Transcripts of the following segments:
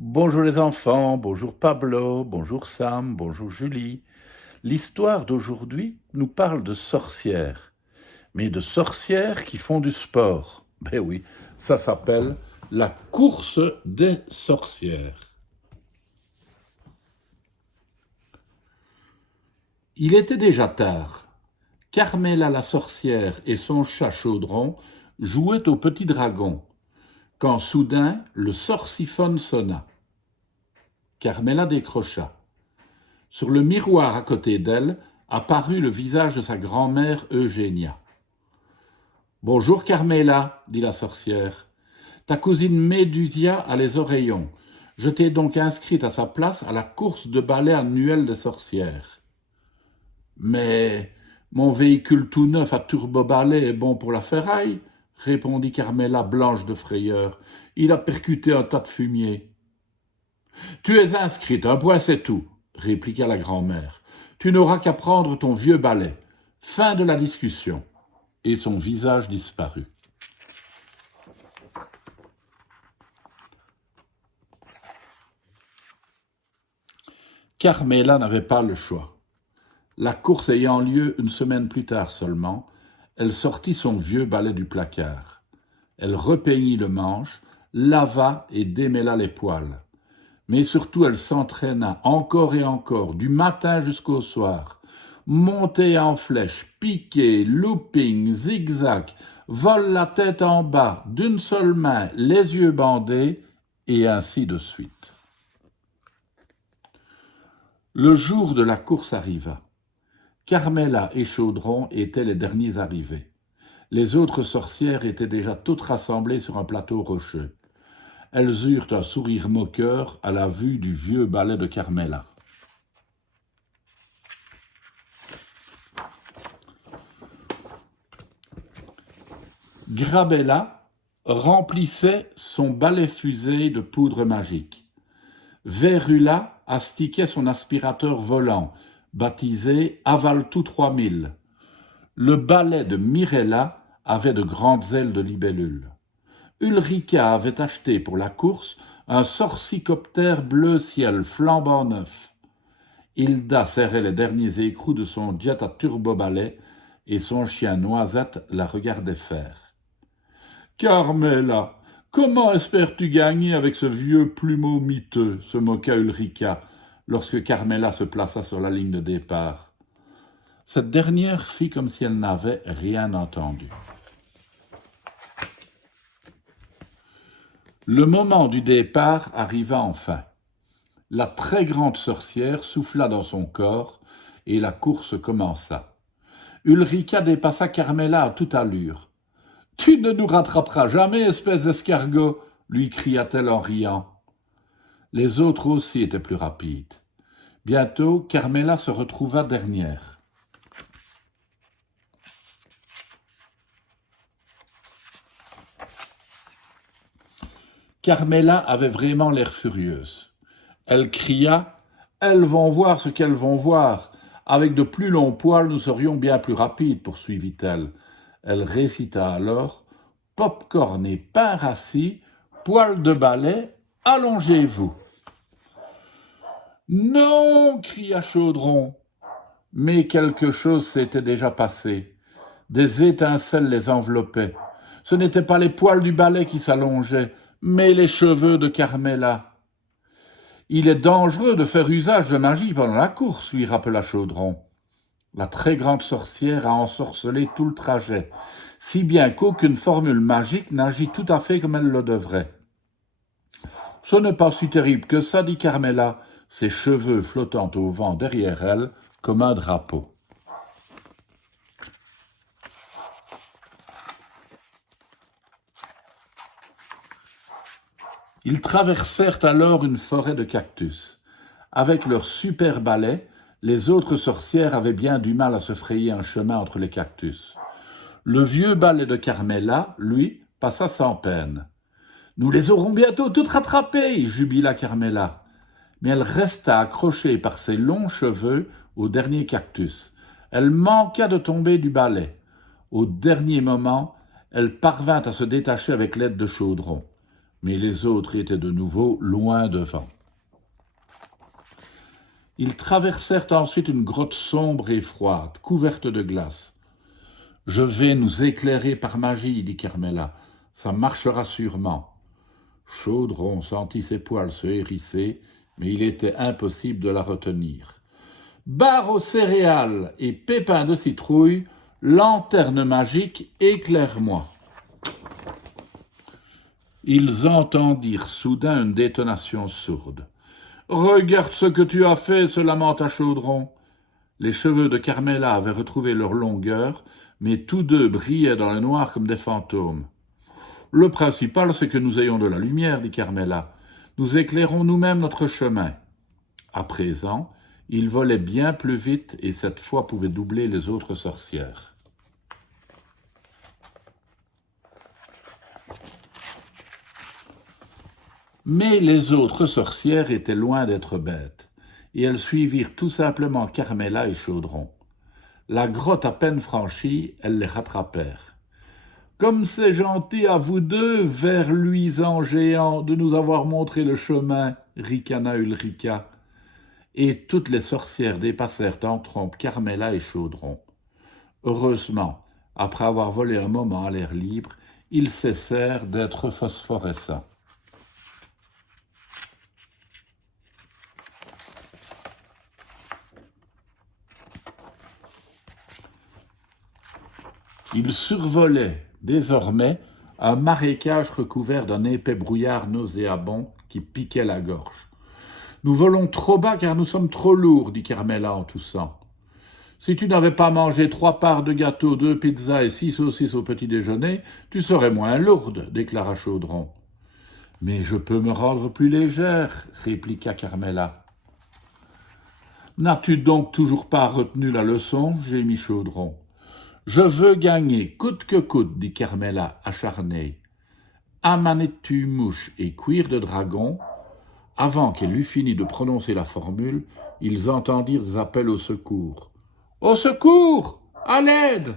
Bonjour les enfants, bonjour Pablo, bonjour Sam, bonjour Julie. L'histoire d'aujourd'hui nous parle de sorcières, mais de sorcières qui font du sport. Ben oui, ça s'appelle la course des sorcières. Il était déjà tard. Carmela la sorcière et son chat Chaudron jouaient au petit dragon, quand soudain le sorciphone sonna. Carmela décrocha. Sur le miroir à côté d'elle apparut le visage de sa grand-mère Eugénia. « Bonjour Carmela, dit la sorcière. Ta cousine Médusia a les oreillons. Je t'ai donc inscrite à sa place à la course de ballet annuelle des sorcières. »« Mais mon véhicule tout neuf à turbo-balai est bon pour la ferraille, » répondit Carmela blanche de frayeur. « Il a percuté un tas de fumier. »« Tu es inscrite, un point c'est tout, » répliqua la grand-mère. « Tu n'auras qu'à prendre ton vieux balai. Fin de la discussion. » Et son visage disparut. Carmela n'avait pas le choix. La course ayant lieu une semaine plus tard seulement, elle sortit son vieux balai du placard. Elle repeignit le manche, lava et démêla les poils. Mais surtout elle s'entraîna encore et encore, du matin jusqu'au soir. Montée en flèche, piqué, looping, zigzag, vole la tête en bas, d'une seule main, les yeux bandés, et ainsi de suite. Le jour de la course arriva. Carmela et Chaudron étaient les derniers arrivés. Les autres sorcières étaient déjà toutes rassemblées sur un plateau rocheux. Elles eurent un sourire moqueur à la vue du vieux balai de Carmela. Grabella remplissait son balai-fusée de poudre magique. Vérula astiquait son aspirateur volant, baptisé Avaltou 3000. Le balai de Mirella avait de grandes ailes de libellule. Ulrika avait acheté pour la course un sorcicoptère bleu ciel flambant neuf. Hilda serrait les derniers écrous de son jet à turbo-balai et son chien Noisette la regardait faire. « Carmela, comment espères-tu gagner avec ce vieux plumeau miteux ?» se moqua Ulrika lorsque Carmela se plaça sur la ligne de départ. Cette dernière fit comme si elle n'avait rien entendu. Le moment du départ arriva enfin. La très grande sorcière souffla dans son corps et la course commença. Ulrika dépassa Carmela à toute allure. « Tu ne nous rattraperas jamais, espèce d'escargot !» lui cria-t-elle en riant. Les autres aussi étaient plus rapides. Bientôt, Carmela se retrouva dernière. Carmela avait vraiment l'air furieuse. Elle cria « Elles vont voir ce qu'elles vont voir. Avec de plus longs poils, nous serions bien plus rapides, poursuivit-elle. Elle récita alors « Popcorn et pain rassis, poils de balai, allongez-vous. » « Non !» cria Chaudron. Mais quelque chose s'était déjà passé. Des étincelles les enveloppaient. Ce n'étaient pas les poils du balai qui s'allongeaient, mais les cheveux de Carmela. « Il est dangereux de faire usage de magie pendant la course, » lui rappela Chaudron. La très grande sorcière a ensorcelé tout le trajet, si bien qu'aucune formule magique n'agit tout à fait comme elle le devrait. « Ce n'est pas si terrible que ça, » dit Carmela, ses cheveux flottant au vent derrière elle comme un drapeau. Ils traversèrent alors une forêt de cactus. Avec leur super balai, les autres sorcières avaient bien du mal à se frayer un chemin entre les cactus. Le vieux balai de Carmela, lui, passa sans peine. « Nous les aurons bientôt toutes rattrapées !» jubila Carmela. Mais elle resta accrochée par ses longs cheveux au dernier cactus. Elle manqua de tomber du balai. Au dernier moment, elle parvint à se détacher avec l'aide de Chaudron. mais les autres étaient de nouveau loin devant. Ils traversèrent ensuite une grotte sombre et froide, couverte de glace. « Je vais nous éclairer par magie, dit Carmela. Ça marchera sûrement. » Chaudron sentit ses poils se hérisser, mais il était impossible de la retenir. « Barre aux céréales et pépins de citrouille, lanterne magique, éclaire-moi. » Ils entendirent soudain une détonation sourde. « Regarde ce que tu as fait, se lamenta Chaudron. » Les cheveux de Carmela avaient retrouvé leur longueur, mais tous deux brillaient dans le noir comme des fantômes. « Le principal, c'est que nous ayons de la lumière, dit Carmela. Nous éclairons nous-mêmes notre chemin. » À présent, ils volaient bien plus vite et cette fois pouvaient doubler les autres sorcières. Mais les autres sorcières étaient loin d'être bêtes, et elles suivirent tout simplement Carmela et Chaudron. La grotte à peine franchie, elles les rattrapèrent. « Comme c'est gentil à vous deux, vers luisants géants, de nous avoir montré le chemin, » ricana Ulrica. Et toutes les sorcières dépassèrent en trompe Carmela et Chaudron. Heureusement, après avoir volé un moment à l'air libre, ils cessèrent d'être phosphorescents. Ils survolaient désormais un marécage recouvert d'un épais brouillard nauséabond qui piquait la gorge. « Nous volons trop bas car nous sommes trop lourds, dit Carmela en toussant. « Si tu n'avais pas mangé 3 parts de gâteau, 2 pizzas et 6 saucisses au petit déjeuner, tu serais moins lourde, déclara Chaudron. « Mais je peux me rendre plus légère, répliqua Carmela. « N'as-tu donc toujours pas retenu la leçon, gémit Chaudron. « Je veux gagner, coûte que coûte, dit Carmela, acharnée. Amanetu mouche et cuir de dragon. » Avant qu'elle eût fini de prononcer la formule, ils entendirent des appels au secours. « Au secours! À l'aide !»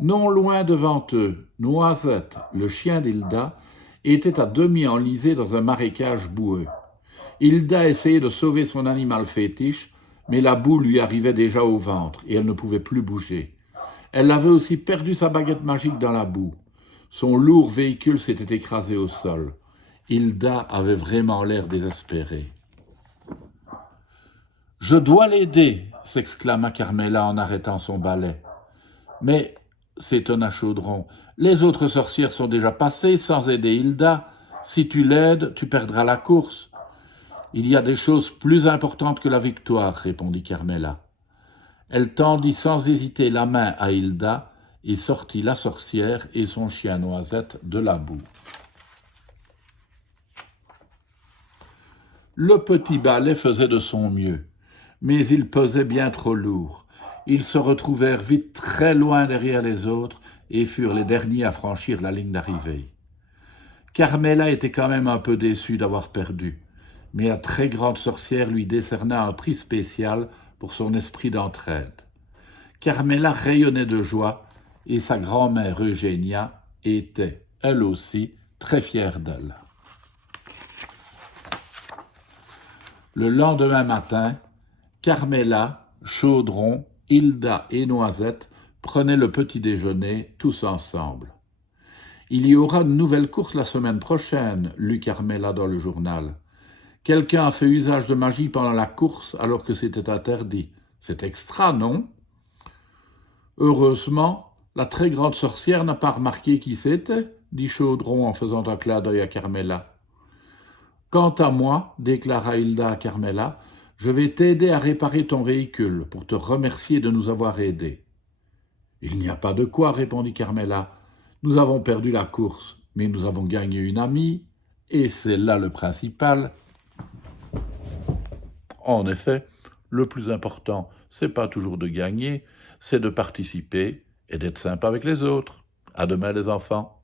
Non loin devant eux, Noisette, le chien d'Hilda, était à demi enlisé dans un marécage boueux. Hilda essayait de sauver son animal fétiche, mais la boue lui arrivait déjà au ventre et elle ne pouvait plus bouger. Elle avait aussi perdu sa baguette magique dans la boue. Son lourd véhicule s'était écrasé au sol. Hilda avait vraiment l'air désespérée. « Je dois l'aider !» s'exclama Carmela en arrêtant son balai. « Mais, s'étonna Chaudron, les autres sorcières sont déjà passées sans aider Hilda. Si tu l'aides, tu perdras la course. »« Il y a des choses plus importantes que la victoire, » répondit Carmela. Elle tendit sans hésiter la main à Hilda et sortit la sorcière et son chien Noisette de la boue. Le petit balai faisait de son mieux, mais il pesait bien trop lourd. Ils se retrouvèrent vite très loin derrière les autres et furent les derniers à franchir la ligne d'arrivée. Carmela était quand même un peu déçue d'avoir perdu, mais la très grande sorcière lui décerna un prix spécial pour son esprit d'entraide. Carmela rayonnait de joie et sa grand-mère Eugénia était, elle aussi, très fière d'elle. Le lendemain matin, Carmela, Chaudron, Hilda et Noisette prenaient le petit déjeuner tous ensemble. « Il y aura une nouvelle course la semaine prochaine, » lut Carmela dans le journal. « Quelqu'un a fait usage de magie pendant la course alors que c'était interdit. C'est extra, non ?» Heureusement, la très grande sorcière n'a pas remarqué qui c'était, dit Chaudron en faisant un clin d'œil à Carmela. « Quant à moi, déclara Hilda à Carmela, je vais t'aider à réparer ton véhicule pour te remercier de nous avoir aidés. »« Il n'y a pas de quoi, répondit Carmela. Nous avons perdu la course, mais nous avons gagné une amie, et c'est là le principal. » En effet, le plus important, c'est pas toujours de gagner, c'est de participer et d'être sympa avec les autres. À demain les enfants.